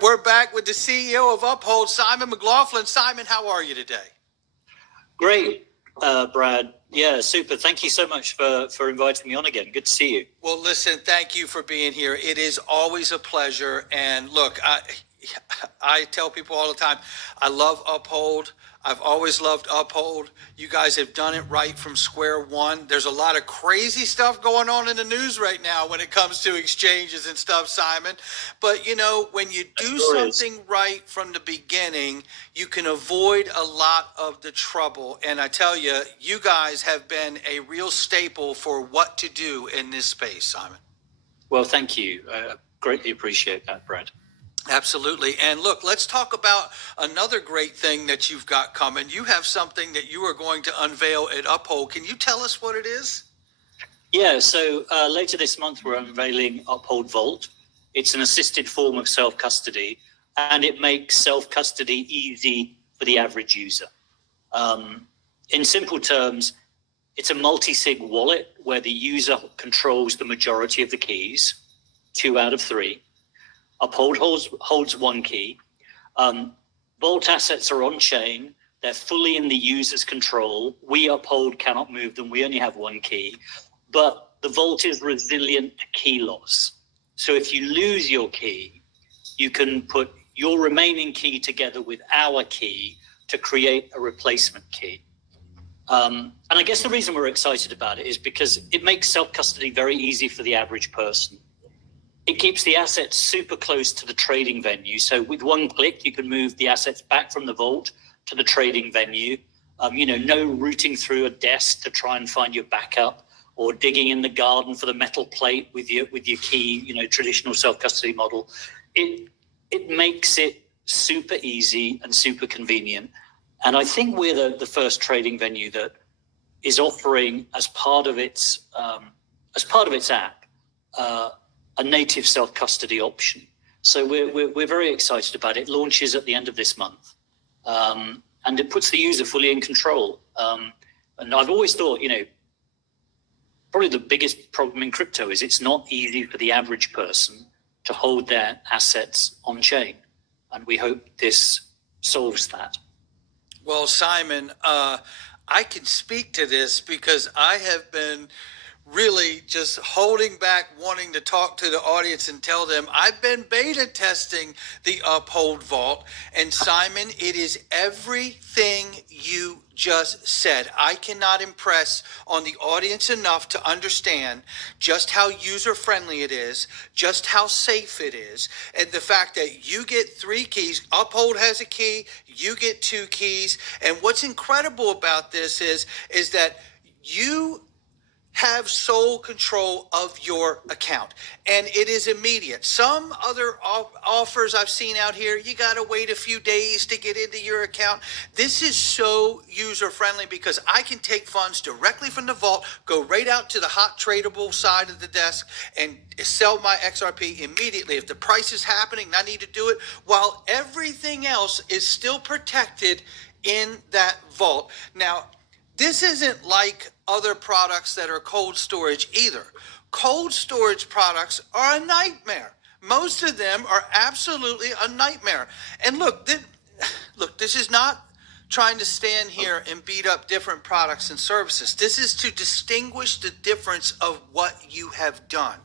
we're back with the CEO of Uphold, Simon McLaughlin. Simon, how are you today? Great, Brad. Yeah, super. Thank you so much for inviting me on again. Good to see you. Well, listen, thank you for being here. It is always a pleasure. And look, I tell people all the time, I love Uphold. I've always loved Uphold. You guys have done it right from square one. There's a lot of crazy stuff going on in the news right now when it comes to exchanges and stuff, Simon. But, you know, when you do something right from the beginning, you can avoid a lot of the trouble. And I tell you, you guys have been a real staple for what to do in this space, Simon. Well, thank you. I greatly appreciate that, Brad. Absolutely. And look, let's talk about another great thing that you've got coming. You have something that you are going to unveil at Uphold. Can you tell us what it is? Yeah, so later this month, we're unveiling Uphold Vault. It's an assisted form of self-custody, and it makes self-custody easy for the average user. In simple terms, it's a multi-sig wallet where the user controls the majority of the keys, 2 out of 3. Uphold holds 1 key. Vault assets are on chain. They're fully in the user's control. We, Uphold, cannot move them. We only have 1 key. But the vault is resilient to key loss. So if you lose your key, you can put your remaining key together with our key to create a replacement key. And I guess the reason we're excited about it is because it makes self-custody very easy for the average person. It keeps the assets super close to the trading venue. So with 1 click, you can move the assets back from the vault to the trading venue. No routing through a desk to try and find your backup, or digging in the garden for the metal plate with your key, traditional self-custody model. It makes it super easy and super convenient. And I think we're the first trading venue that is offering as part of its app, a native self-custody option. So we're very excited about it. It launches at the end of this month, and it puts the user fully in control. And I've always thought, probably the biggest problem in crypto is it's not easy for the average person to hold their assets on chain. And we hope this solves that. Well, Simon, I can speak to this because I have been really just holding back, wanting to talk to the audience and tell them I've been beta testing the Uphold Vault. And Simon, it is everything you just said. I cannot impress on the audience enough to understand just how user-friendly it is, just how safe it is, and the fact that you get 3 keys. Uphold has a key, you get 2 keys. And what's incredible about this is that you have sole control of your account, and it is immediate. Some other offers I've seen out here, you got to wait a few days to get into your account. This is so user-friendly because I can take funds directly from the vault, go right out to the hot tradable side of the desk, and sell my XRP immediately. If the price is happening and I need to do it, while everything else is still protected in that vault. Now, this isn't like other products that are cold storage either. Cold storage products are a nightmare. Most of them are absolutely a nightmare. And look, this is not trying to stand here and beat up different products and services. This is to distinguish the difference of what you have done.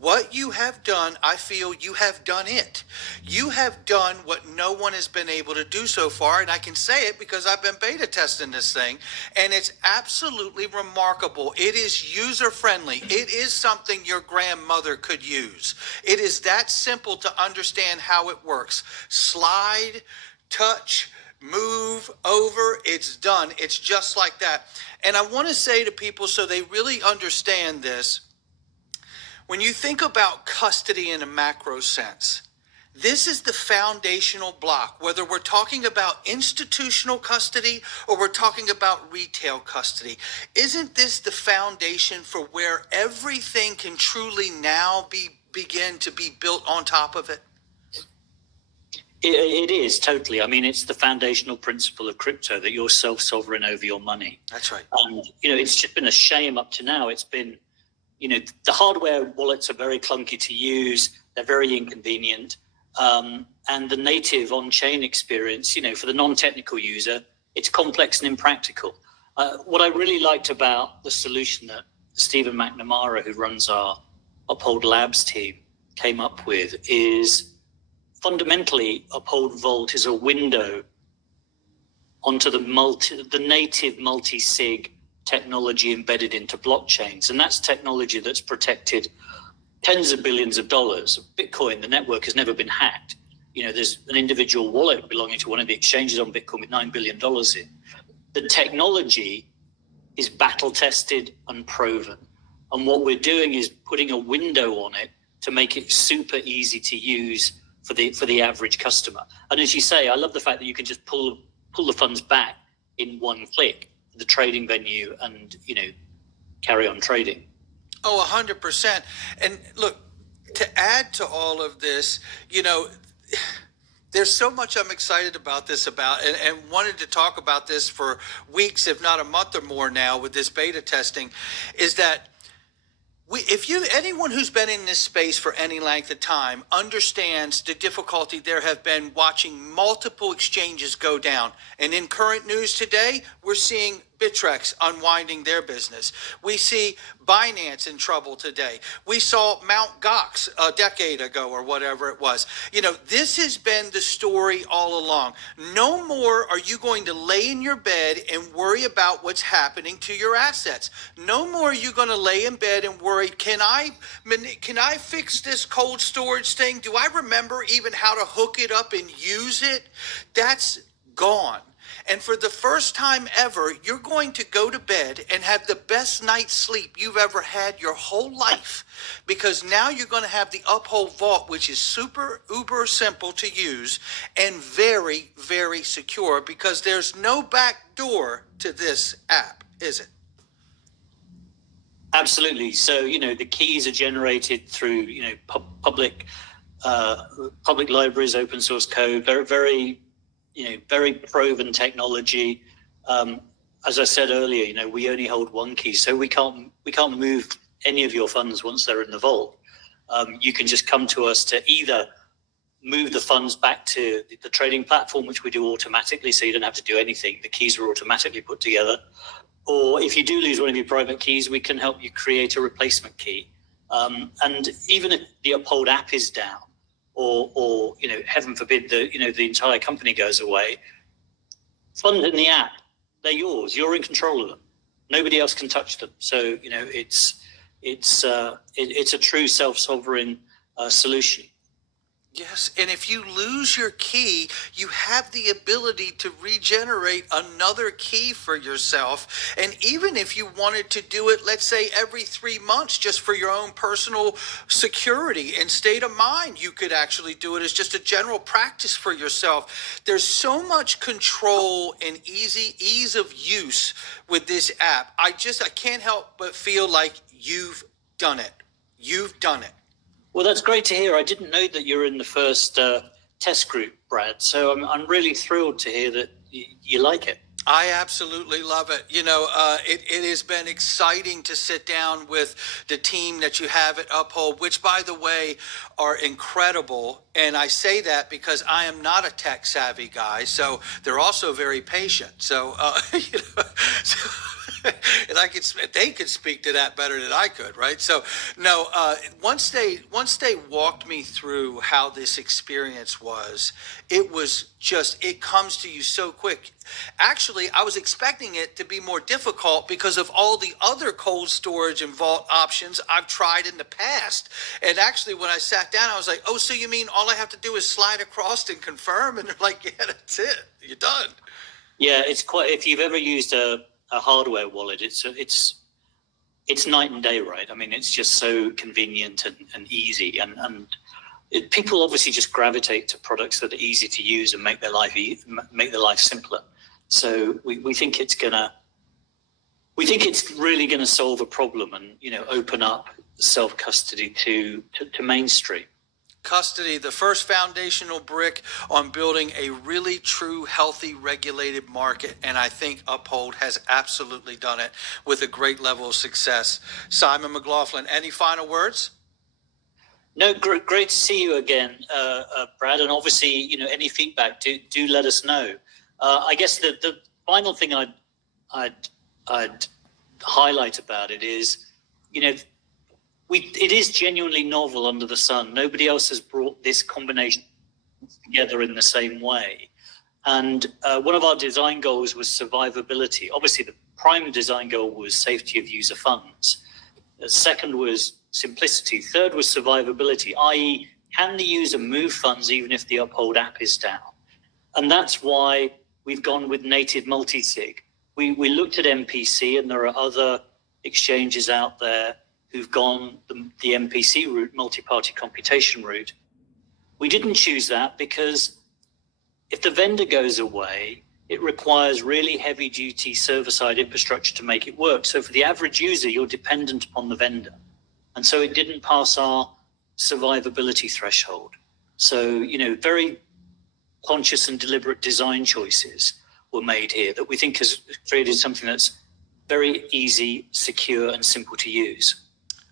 What you have done, I feel you have done it. You have done what no one has been able to do so far, and I can say it because I've been beta testing this thing, and it's absolutely remarkable. It is user-friendly. It is something your grandmother could use. It is that simple to understand how it works. Slide, touch, move over, it's done. It's just like that. And I want to say to people so they really understand this, when you think about custody in a macro sense, this is the foundational block, whether we're talking about institutional custody or we're talking about retail custody. Isn't this the foundation for where everything can truly now begin to be built on top of it? It is totally. I mean, it's the foundational principle of crypto that you're self-sovereign over your money. That's right. And, it's just been a shame up to now. It's been, the hardware wallets are very clunky to use. They're very inconvenient. And the native on-chain experience, for the non-technical user, it's complex and impractical. What I really liked about the solution that Stephen McNamara, who runs our Uphold Labs team, came up with is fundamentally Uphold Vault is a window onto the native multi-sig technology embedded into blockchains. And that's technology that's protected tens of billions of dollars. Bitcoin, the network has never been hacked. There's an individual wallet belonging to one of the exchanges on Bitcoin with $9 billion in. The technology is battle tested and proven. And what we're doing is putting a window on it to make it super easy to use for the average customer. And as you say, I love the fact that you can just pull the funds back in one click, the trading venue, and carry on trading. Oh, 100%. And look, to add to all of this, there's so much I'm excited about this and wanted to talk about this for weeks, if not a month or more now with this beta testing, is that anyone who's been in this space for any length of time understands the difficulty there have been watching multiple exchanges go down. And in current news today, we're seeing Bittrex unwinding their business. We see Binance in trouble today. We saw Mt. Gox a decade ago or whatever it was. This has been the story all along. No more are you going to lay in your bed and worry about what's happening to your assets. No more are you going to lay in bed and worry, can I fix this cold storage thing? Do I remember even how to hook it up and use it? That's gone. And for the first time ever, you're going to go to bed and have the best night's sleep you've ever had your whole life, because now you're going to have the Uphold Vault, which is super uber simple to use and very, very secure, because there's no back door to this app, is it? Absolutely. So, the keys are generated through, public libraries, open source code, very, very, very proven technology. As I said earlier, we only hold one key, so we can't move any of your funds once they're in the vault. You can just come to us to either move the funds back to the trading platform, which we do automatically, so you don't have to do anything. The keys are automatically put together. Or if you do lose one of your private keys, we can help you create a replacement key. And even if the Uphold app is down, or heaven forbid, the entire company goes away, funds in the app, they're yours. You're in control of them. Nobody else can touch them. So it's a true self-sovereign solution. Yes, and if you lose your key, you have the ability to regenerate another key for yourself. And even if you wanted to do it, let's say every 3 months, just for your own personal security and state of mind, you could actually do it as just a general practice for yourself. There's so much control and ease of use with this app. I can't help but feel like you've done it. You've done it. Well, that's great to hear. I didn't know that you're in the first test group, Brad. So I'm really thrilled to hear that you like it. I absolutely love it. It has been exciting to sit down with the team that you have at Uphold, which, by the way, are incredible. And I say that because I am not a tech savvy guy, so they're also very patient. So, and they could speak to that better than I could, right? So, no. Once they walked me through how this experience was, it comes to you so quick. Actually, I was expecting it to be more difficult because of all the other cold storage and vault options I've tried in the past. And actually, when I sat down, I was like, "Oh, so you mean all I have to do is slide across and confirm?" And they're like, "Yeah, that's it. You're done." Yeah, it's quite. If you've ever used a hardware wallet, it's night and day, right? I mean, it's just so convenient and easy, and people obviously just gravitate to products that are easy to use and make their life simpler. So we think it's really gonna solve a problem and open up self custody to mainstream. Custody, the first foundational brick on building a really true, healthy, regulated market. And I think Uphold has absolutely done it with a great level of success. Simon McLaughlin, any final words? No, great to see you again, Brad. And obviously, any feedback, do let us know. I guess the final thing I'd highlight about it is, it is genuinely novel under the sun. Nobody else has brought this combination together in the same way. And one of our design goals was survivability. Obviously, the prime design goal was safety of user funds. The second was simplicity. Third was survivability, i.e., can the user move funds even if the Uphold app is down? And that's why we've gone with native multi-sig. We looked at MPC, and there are other exchanges out there who've gone the MPC route, multi-party computation route. We didn't choose that because if the vendor goes away, it requires really heavy-duty server-side infrastructure to make it work. So for the average user, you're dependent upon the vendor. And so it didn't pass our survivability threshold. So, very conscious and deliberate design choices were made here that we think has created something that's very easy, secure, and simple to use.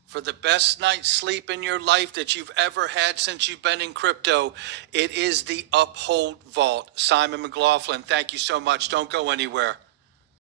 For the best night's sleep in your life that you've ever had since you've been in crypto, it is the Uphold Vault. Simon McLaughlin, thank you so much. Don't go anywhere.